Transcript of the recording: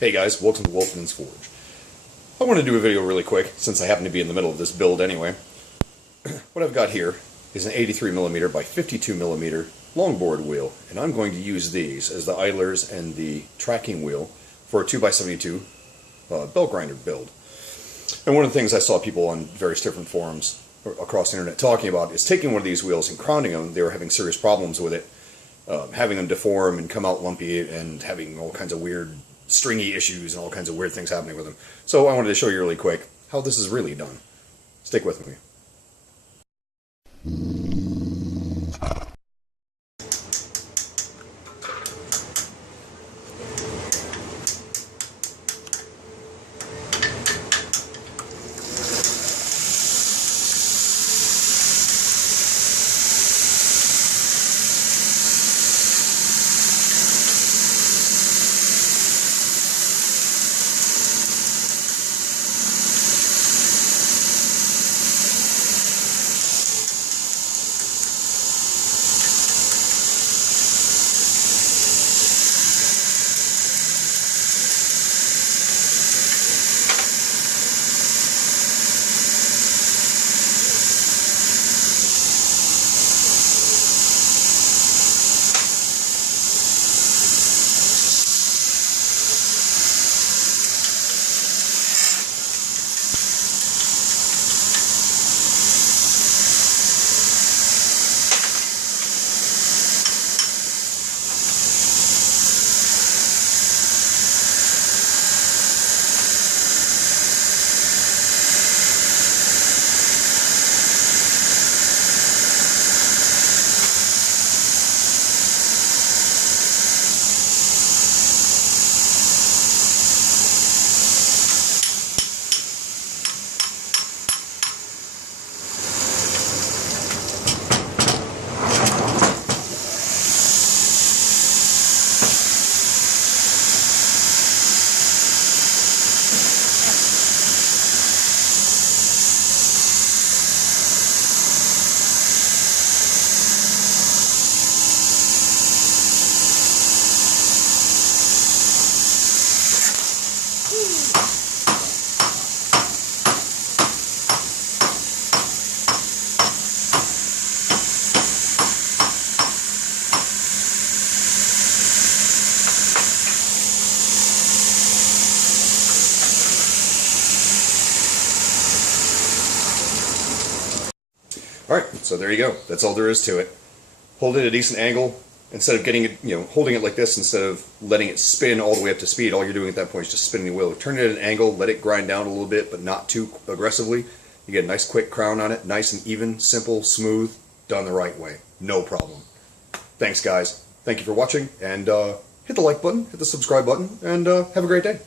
Hey guys, welcome to Wolfman's Forge. I want to do a video really quick, since I happen to be in the middle of this build anyway. What I've got here is an 83mm by 52mm longboard wheel, and I'm going to use these as the idlers and the tracking wheel for a 2x72 belt grinder build. And one of the things I saw people on various different forums across the internet talking about is taking one of these wheels and crowning them. They were having serious problems with it, having them deform and come out lumpy and having all kinds of weird stringy issues and all kinds of weird things happening with them. So I wanted to show you really quick how this is really done. Stick with me. Alright, so there you go. That's all there is to it. Hold it at a decent angle. Instead of getting it, holding it like this, instead of letting it spin all the way up to speed, all you're doing at that point is just spinning the wheel. Turn it at an angle, let it grind down a little bit, but not too aggressively. You get a nice quick crown on it, nice and even, simple, smooth, done the right way. No problem. Thanks guys. Thank you for watching, and hit the like button, hit the subscribe button, and have a great day.